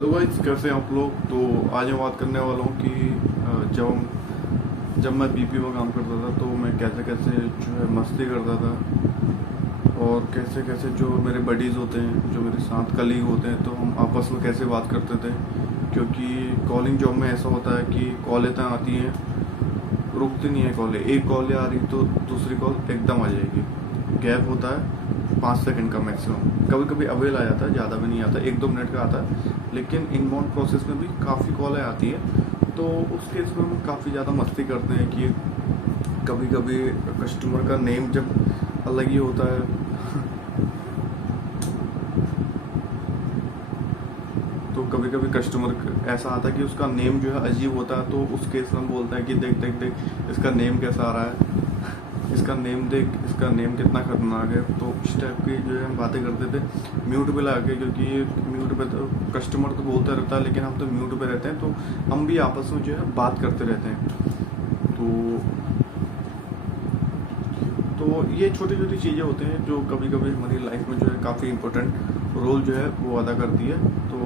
Hello guys, कैसे हैं आप लोग। तो आज मैं बात करने वाला हूँ कि जब मैं बीपी में काम करता था तो मैं कैसे कैसे जो है मस्ती करता था, और कैसे कैसे जो मेरे बडीज़ होते हैं, जो मेरे साथ कलीग होते हैं, तो हम आपस में कैसे बात करते थे। क्योंकि कॉलिंग जॉब में ऐसा होता है कि कॉलें तो आती हैं, रुकती नहीं है कॉलें। एक कॉल आ रही तो दूसरी कॉल एकदम आ जाएगी। गैप होता है 5 सेकंड का मैक्सिमम। कभी कभी अवेल आ जाता है, ज़्यादा भी नहीं आता, 1-2 मिनट का आता है। लेकिन इनबाउंड प्रोसेस में भी काफ़ी कॉलें आती है, तो उस केस में हम काफ़ी ज़्यादा मस्ती करते हैं कि कभी कभी कस्टमर का नेम जब अलग ही होता है तो कभी कभी कस्टमर ऐसा आता है कि उसका नेम जो है अजीब होता है, तो उस केस में हम बोलते हैं कि देख देख देख इसका नेम कैसा आ रहा है, इसका नेम देख, इसका नेम कितना खतरनाक है। तो इस टाइप की जो है हम बातें करते थे म्यूट पे लगा के, क्योंकि म्यूट पे तो कस्टमर तो बोलता रहता है, लेकिन हम तो म्यूट पे रहते हैं, तो हम भी आपस में जो है बात करते रहते हैं। तो ये छोटी छोटी चीज़ें होती हैं जो कभी कभी हमारी लाइफ में जो है काफ़ी इंपॉर्टेंट रोल जो है वो अदा करती है। तो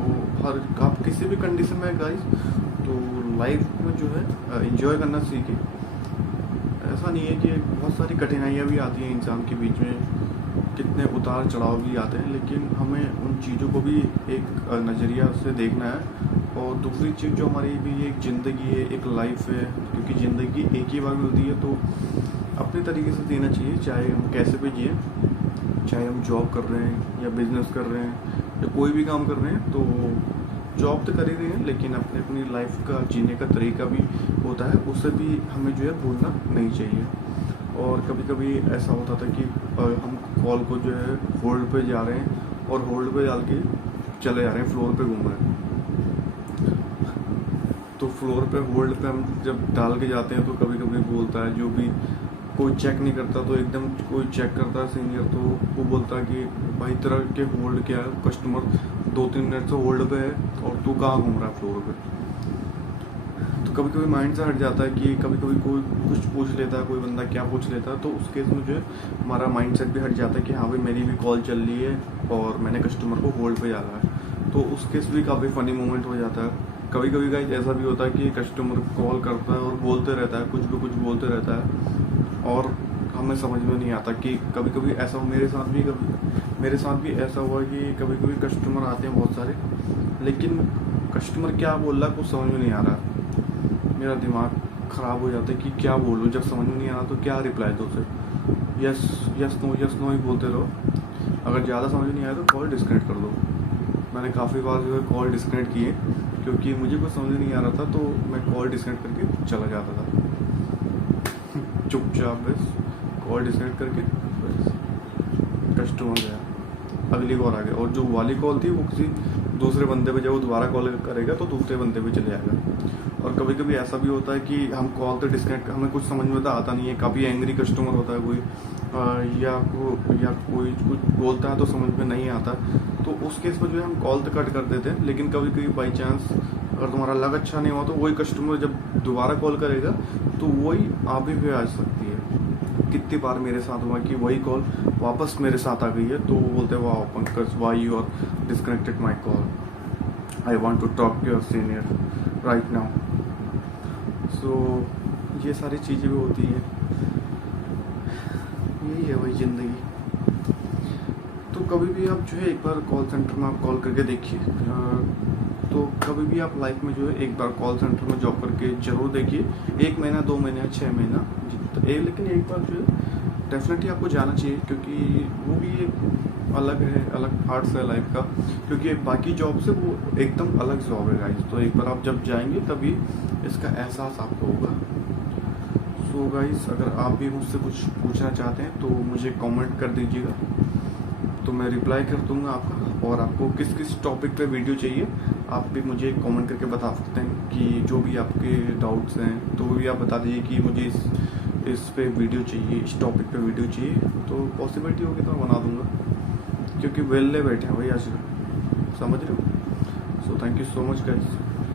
हर आप किसी भी कंडीशन में गाइस, तो लाइफ में जो है एंजॉय करना सीखें। ऐसा नहीं है कि बहुत सारी कठिनाइयाँ भी आती हैं इंसान के बीच में, कितने उतार चढ़ाव भी आते हैं, लेकिन हमें उन चीज़ों को भी एक नज़रिया से देखना है। और दूसरी चीज़ जो हमारी भी एक ज़िंदगी है, एक लाइफ है, क्योंकि ज़िंदगी एक ही बार मिलती है, तो अपने तरीके से जीना चाहिए। चाहे हम कैसे भी जिए, चाहे हम जॉब कर रहे हैं या बिजनेस कर रहे हैं या कोई भी काम कर रहे हैं, तो जॉब तो कर ही रहे हैं, लेकिन अपने अपनी लाइफ का जीने का तरीका भी होता है, उसे भी हमें जो है भूलना नहीं चाहिए। और कभी कभी ऐसा होता था कि हम कॉल को जो है होल्ड पे जा रहे हैं और होल्ड पे डाल के चले जा रहे हैं, फ्लोर पे घूम रहे हैं। तो फ्लोर पे होल्ड पे हम जब डाल के जाते हैं तो कभी कभी बोलता है, जो भी कोई चेक नहीं करता तो एकदम कोई चेक करता है सीनियर, तो वो बोलता है कि भाई तेरा के होल्ड क्या है, कस्टमर 2-3 मिनट से होल्ड पे है और तू कहाँ घूम रहा है फ्लोर पे। तो कभी कभी माइंड से हट जाता है कि कभी कभी कोई कुछ पूछ लेता है, कोई बंदा क्या पूछ लेता है, तो उस केस में जो है हमारा माइंड सेट भी हट जाता है कि हाँ भाई मेरी भी कॉल चल रही है और मैंने कस्टमर को होल्ड पे डाला है। तो उस केस भी काफ़ी फ़नी मोमेंट हो जाता है। कभी कभी गाइस ऐसा भी होता है कि कस्टमर कॉल करता है और बोलते रहता है, कुछ बोलते रहता है, और हमें समझ में नहीं आता कि कभी कभी ऐसा मेरे साथ भी ऐसा हुआ कि कभी कभी कस्टमर आते हैं बहुत सारे, लेकिन कस्टमर क्या बोल रहा है कुछ समझ में नहीं आ रहा। मेरा दिमाग ख़राब हो जाता है कि क्या बोलूँ, जब समझ में नहीं आ रहा तो क्या रिप्लाई दो उसे। यस यस नो ही बोलते रहो। अगर ज़्यादा समझ में नहीं आया तो कॉल डिस्कनेक्ट कर दो। मैंने काफ़ी बार जो है कॉल डिस्कनेक्ट किए, क्योंकि मुझे कुछ समझ नहीं आ रहा था, तो मैं कॉल डिस्कनेक्ट करके चला जाता था चुपचाप, बस कॉल डिस्कनेक्ट करके बस कस्टमर गया, अगली कॉल आ गया, और जो वाली कॉल थी वो किसी दूसरे बंदे पे, जब वो दोबारा कॉल करेगा तो दूसरे बंदे पे चले जाएगा। और कभी कभी ऐसा भी होता है कि हम कॉल तो डिस्कनेक्ट, हमें कुछ समझ में तो आता नहीं है, काफ़ी एंग्री कस्टमर होता है कोई, या कोई कुछ बोलता है तो समझ में नहीं आता, तो उस केस में जो है हम कॉल तो कट कर देते हैं। लेकिन कभी कभी बाई चांस अगर तुम्हारा लग अच्छा नहीं हुआ तो वही कस्टमर जब दोबारा कॉल करेगा तो वही आप भी आ सकती है। कितनी बार मेरे साथ हुआ कि वही कॉल वापस मेरे साथ आ गई है, तो वो बोलते हैं वाह Pankaj, why you are disconnected my call, I want to talk to your senior right now. So ये सारी चीज़ें भी होती हैं, यही है वही ज़िंदगी। तो कभी भी आप जो है एक बार कॉल सेंटर में आप कॉल करके देखिए, तो कभी भी आप लाइफ में जो है एक बार कॉल सेंटर में जॉब करके जरूर देखिए। 1 महीना 2 महीना 6 महीना लेकिन एक बार जो है डेफिनेटली आपको जाना चाहिए, क्योंकि वो भी एक अलग है, अलग पार्ट्स है लाइफ का, क्योंकि बाकी जॉब से वो एकदम अलग जॉब है गाइस। तो एक बार आप जब जाएंगे तभी इसका एहसास आपको होगा। सो गाइस, अगर आप भी मुझसे कुछ पूछना चाहते हैं तो मुझे कमेंट कर दीजिएगा, तो मैं रिप्लाई कर दूंगा आपका। और आपको किस किस टॉपिक पे वीडियो चाहिए आप भी मुझे कमेंट करके बता सकते हैं, कि जो भी आपके डाउट्स हैं तो वो भी आप बता दीजिए कि मुझे इस पे वीडियो चाहिए, इस टॉपिक पे वीडियो चाहिए, तो पॉसिबिलिटी होगी तो मैं बना दूंगा, क्योंकि वेले बैठे हैं भाई आज, समझ रहे हो। So thank you so much guys.